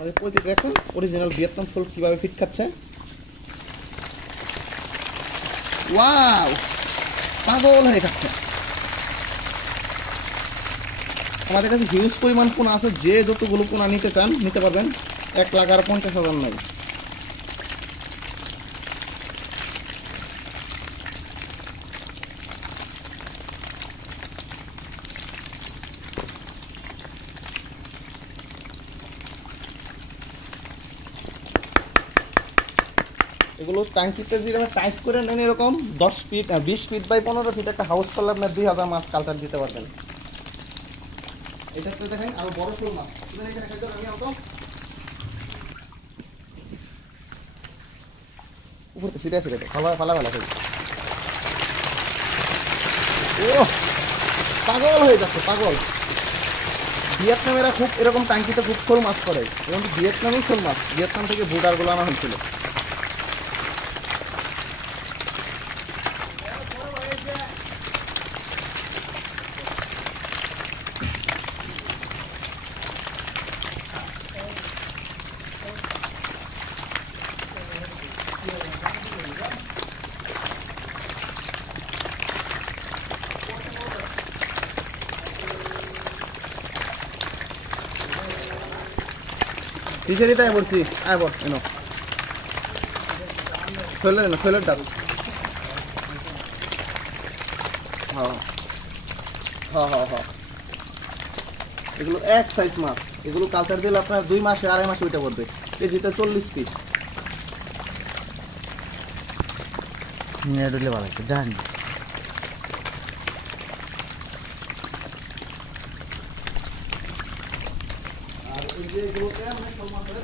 আমাদের পৈতে দেখেন original Vietnam শোল কীভাবে ফিট খাচ্ছে। ওয়াও, পাগল হয়ে খাচ্ছে। আমাদের কাছে হিউজ পরিমাণ পোনা আছে, যে যতগুলো পোনা নিতে চান নিতে পারবেন। 1,50,000 নাই। এগুলো ট্যাঙ্কিতে যদি আমি টাইট করে নেন এরকম 10 ফিট 20 ফিট বাই 15 ফিট একটা হাউস করলে আপনার 2000 মাছ কালচার দিতে পারবেন। এটা তো দেখেন আরো বড় শোল মাছ। উপরে সিরিয়াস রেখে ফালা ও পাগল হয়ে যাচ্ছে, পাগল। ভিয়েতনামেরা খুব এরকম ট্যাঙ্কিতে খুব শোল মাছ করে, এবং ভিয়েতনামেই শোল মাছ, ভিয়েতনাম থেকে বুডারগুলো আনা হয়েছিল। তাই বলছি আয় বল এনো শৈলের ডাল। হ্যাঁ হ্যাঁ হ্যাঁ হ্যাঁ, এগুলো এক সাইজ মাছ। এগুলো কালচার দিলে আপনার 2 মাসে 2.5 মাসে ওইটা পড়বে। কেজিতে 40 পিস। ভালো জানি। আর ওই যে এগুলোতে আমরা শোল মাছের